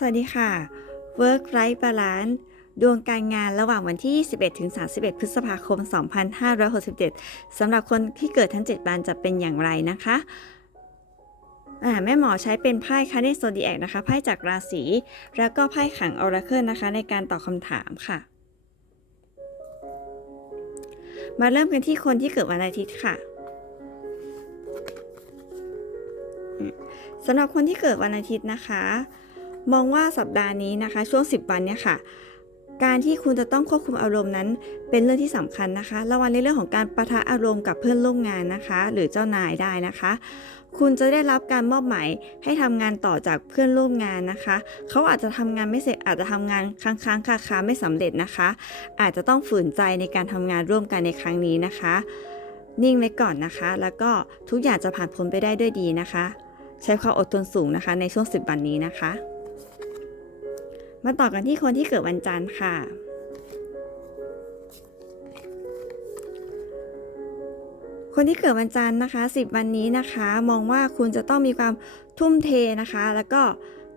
สวัสดีค่ะ Work Life Balance ดวงการงานระหว่างวันที่21ถึง 31 พฤษภาคม 2567 สำหรับคนที่เกิดทั้ง7วันจะเป็นอย่างไรนะคะอ่าแม่หมอใช้เป็นไพ่คาเนโซดีแอคนะคะ ไพ่จากราศี แล้วก็ไพ่ขังออราเคิลนะคะ ในการตอบคำถามค่ะ มาเริ่มกันที่คนที่เกิดวันอาทิตย์ค่ะสำหรับคนที่เกิดวันอาทิตย์นะคะ มองว่าสัปดาห์นี้นะคะ ช่วง 10 วันเนี่ยค่ะ การที่คุณจะต้องควบคุมอารมณ์นั้น เป็นเรื่องที่สำคัญนะคะ ระวังในเรื่องของการประทะอารมณ์กับเพื่อนร่วมงานนะคะ หรือเจ้านายได้นะคะ คุณจะได้รับการมอบหมายให้ทำงานต่อจากเพื่อนร่วมงานนะคะ เขาอาจจะทำงานไม่เสร็จอาจจะทำงานค้างๆคาๆไม่สำเร็จนะคะ อาจจะต้องฝืนใจในการทำงานร่วมกันในครั้งนี้นะคะ นิ่งไว้ก่อนนะคะ แล้วก็ทุกอย่างจะผ่านพ้นไปได้ด้วยดีนะคะ ใช้ความอดทนสูงนะคะ ในช่วง 10 วันนี้นะคะ มาต่อกันที่คนที่เกิดวันจันทร์ค่ะ คนที่เกิดวันจันทร์นะคะ 10 วันนี้นะคะ มองว่าคุณจะต้องมีความทุ่มเทนะคะ แล้วก็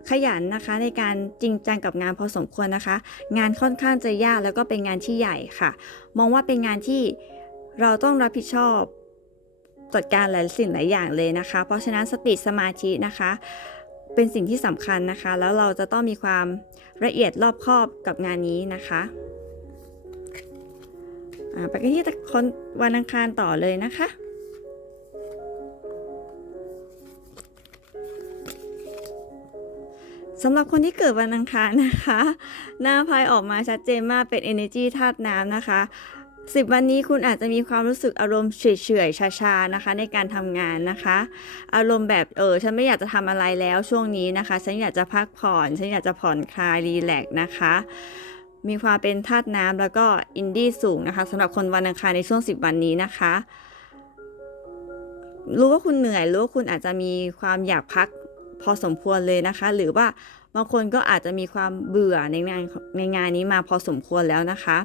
ขยันนะคะในการจริงจังกับงานพอสมควรนะคะ งานค่อนข้างจะยากแล้วก็เป็นงานที่ใหญ่ค่ะ มองว่าเป็นงานที่เราต้องรับผิดชอบจัดการหลายสิ่งหลายอย่างเลยนะคะ เพราะฉะนั้นสติสมาธินะคะ เป็นสิ่งที่สำคัญนะคะ แล้วเราจะต้องมีความละเอียดรอบคอบกับงานนี้นะคะไปกันที่คนวันอังคารต่อเลยนะคะ สำหรับคนที่เกิดวันอังคารนะคะ หน้าไพ่ออกมาชัดเจนมากเป็น energy ธาตุน้ำนะคะ สิบวันนี้คุณอาจจะมีความรู้สึกอารมณ์เฉยๆชาๆนะคะ ในการทำงานนะคะ อารมณ์แบบเออฉันไม่อยากจะทำอะไรแล้วช่วงนี้นะคะ ฉันอยากจะพักผ่อนฉันอยากจะผ่อนคลายรีแลกซ์นะคะมีความเป็นธาตุน้ำแล้วก็อินดี้สูงนะคะสำหรับคนวันอังคารในช่วง 10 วันนี้นะคะ รู้ว่าคุณเหนื่อยรู้ว่าคุณอาจจะมีความอยากพักพอสมควรเลยนะคะ หรือว่าบางคนก็อาจจะมีความเบื่อในงานในงานนี้มาพอสมควรแล้วนะคะ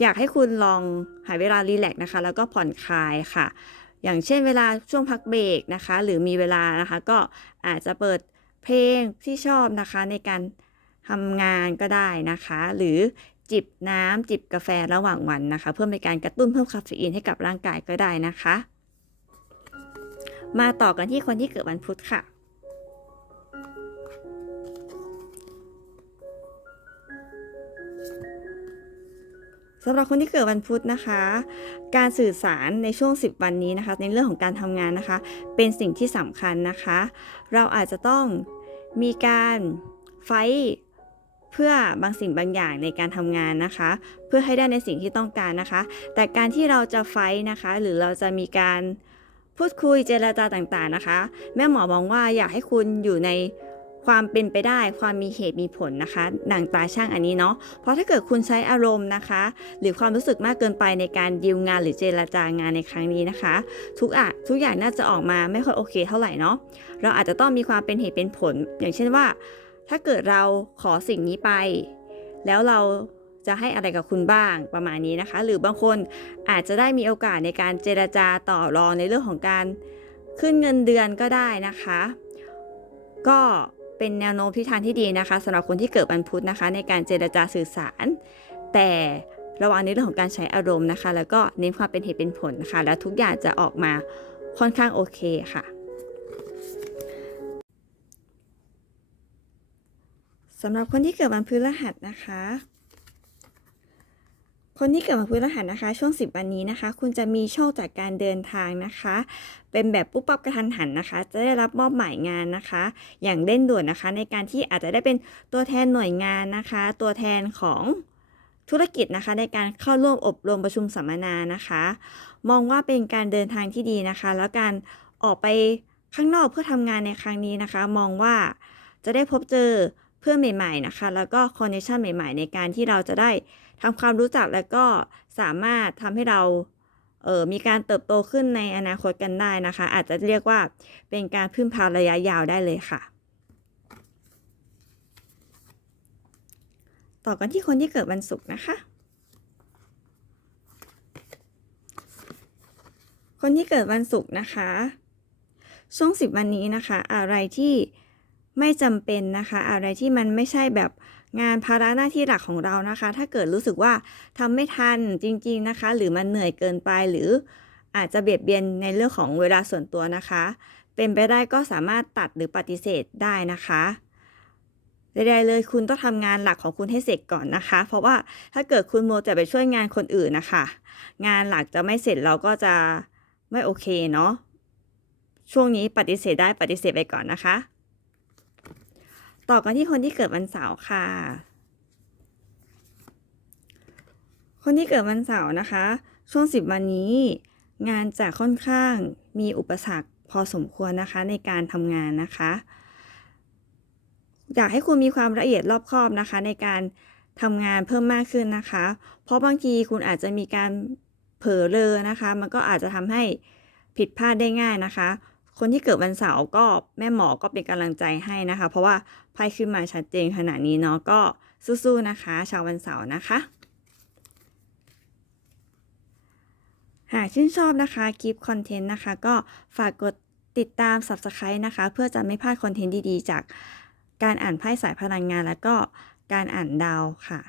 อยากให้คุณลองหาเวลารีแลกนะคะ แล้วก็ผ่อนคลายค่ะ อย่างเช่นเวลาช่วงพักเบรกนะคะ หรือมีเวลานะคะ ก็อาจจะเปิดเพลงที่ชอบนะคะในการทำงานก็ได้นะคะ หรือจิบน้ำจิบกาแฟระหว่างวันนะคะ เพื่อเป็นการกระตุ้นเพิ่มคาเฟอีนให้กับร่างกายก็ได้นะคะ มาต่อกันที่คนที่เกิดวันพุธค่ะำหรับคนที่เกิดวันพุธนะคะ การสื่อสารในช่วง 10 วันนี้นะคะ ในเรื่องของการทำงานนะคะ เป็นสิ่งที่สำคัญนะคะ เราอาจจะต้องมีการไฟเพื่อบางสิ่งบางอย่างในการทำงานนะคะ เพื่อให้ได้ในสิ่งที่ต้องการนะคะ แต่การที่เราจะไฟนะคะ หรือเราจะมีการพูดคุยเจรจาต่างๆนะคะ แม่หมอมองว่าอยากให้คุณอยู่ใน ความเป็นไปได้ความมีเหตุมีผลนะคะหนังตาช่างอันนี้เนาะเพราะถ้าเกิดคุณใช้อารมณ์นะคะ หรือความรู้สึกมากเกินไปในการดีลงานหรือเจรจางานในครั้งนี้นะคะ ทุกอะทุกอย่างน่าจะออกมาไม่ค่อยโอเคเท่าไหร่เนาะเราอาจจะต้องมีความเป็นเหตุเป็นผล อย่างเช่นว่า ถ้าเกิดเราขอสิ่งนี้ไป แล้วเราจะให้อะไรกับคุณบ้างประมาณนี้นะคะ หรือบางคนอาจจะได้มีโอกาสในการเจรจาต่อรองในเรื่องของการขึ้นเงินเดือนก็ได้นะคะ ก็ เป็นแนวโน้มทิศทางที่ดีนะคะสำหรับคนที่เกิดวันพุธนะคะ ในการเจรจาสื่อสาร แต่ระวังในเรื่องของการใช้อารมณ์นะคะ แล้วก็เน้นความเป็นเหตุเป็นผลนะคะ แล้วทุกอย่างจะออกมาค่อนข้างโอเคค่ะสำหรับคนที่เกิดวันพฤหัสนะคะ คนที่เกิดวันพฤหัสนะคะ ช่วง 10 วันนี้นะคะ คุณจะมีโชคจากการเดินทางนะคะ เป็นแบบปุ๊บปั๊บกระทันหันนะคะ จะได้รับมอบหมายงานนะคะ อย่างเร่งด่วนนะคะ ในการที่อาจจะได้เป็นตัวแทนหน่วยงานนะคะ ตัวแทนของธุรกิจนะคะในการเข้าร่วมอบรมประชุมสัมมนานะคะ มองว่าเป็นการเดินทางที่ดีนะคะ แล้วการออกไปข้างนอกเพื่อทำงานในครั้งนี้นะคะ มองว่าจะได้พบเจอ เพื่อนใหม่ๆนะคะ แล้วก็คอนเนคชันใหม่ ๆ ในการที่เราจะได้ทำความรู้จักแล้วก็สามารถทำให้เราเออมีการเติบโตขึ้นในอนาคตกันได้นะคะ อาจจะเรียกว่าเป็นการพึ่งพาระยะยาวได้เลยค่ะ ต่อกันที่คนที่เกิดวันศุกร์นะคะ คนที่เกิดวันศุกร์นะคะ ช่วงสิบวันนี้นะคะ อะไรที่ ไม่จำเป็นนะคะ อะไรที่มันไม่ใช่แบบงานภาระหน้าที่หลักของเรานะคะ ถ้าเกิดรู้สึกว่าทำไม่ทันจริง ๆนะคะ หรือมันเหนื่อยเกินไปหรืออาจจะเบียดเบียนในเรื่องของเวลาส่วนตัวนะคะ เป็นไปได้ก็สามารถตัดหรือปฏิเสธได้นะคะใดๆเลยคุณต้องทำงานหลักของคุณให้เสร็จก่อนนะคะ เพราะว่าถ้าเกิดคุณโมวแต่ไปช่วยงานคนอื่นนะคะ งานหลักจะไม่เสร็จเราก็จะไม่โอเคเนาะช่วงนี้ปฏิเสธได้ปฏิเสธไปก่อนนะคะ ต่อกันที่คนที่เกิดวันเสาร์ค่ะ คนที่เกิดวันเสาร์นะคะ ช่วงสิบวันนี้ งานจะค่อนข้างมีอุปสรรคพอสมควรนะคะในการทำงานนะคะ อยากให้คุณมีความละเอียดรอบคอบนะคะ ในการทำงานเพิ่มมากขึ้นนะคะ เพราะบางทีคุณอาจจะมีการเผลอเลอนะคะ มันก็อาจจะทำให้ผิดพลาดได้ง่ายนะคะ คนที่เกิดวันเสาร์ก็แม่หมอก็เป็นกำลังใจให้นะคะ เพราะว่าไพ่ขึ้นมาชัดเจนขนาดนี้เนาะก็สู้ๆนะคะ ชาววันเสาร์นะคะหากชื่นชอบนะคะคลิปคอนเทนต์นะคะ ก็ฝากกดติดตาม Subscribe นะคะ เพื่อจะไม่พลาดคอนเทนต์ดีๆ จากการอ่านไพ่สายพลังงาน แล้วก็การอ่านดาวค่ะ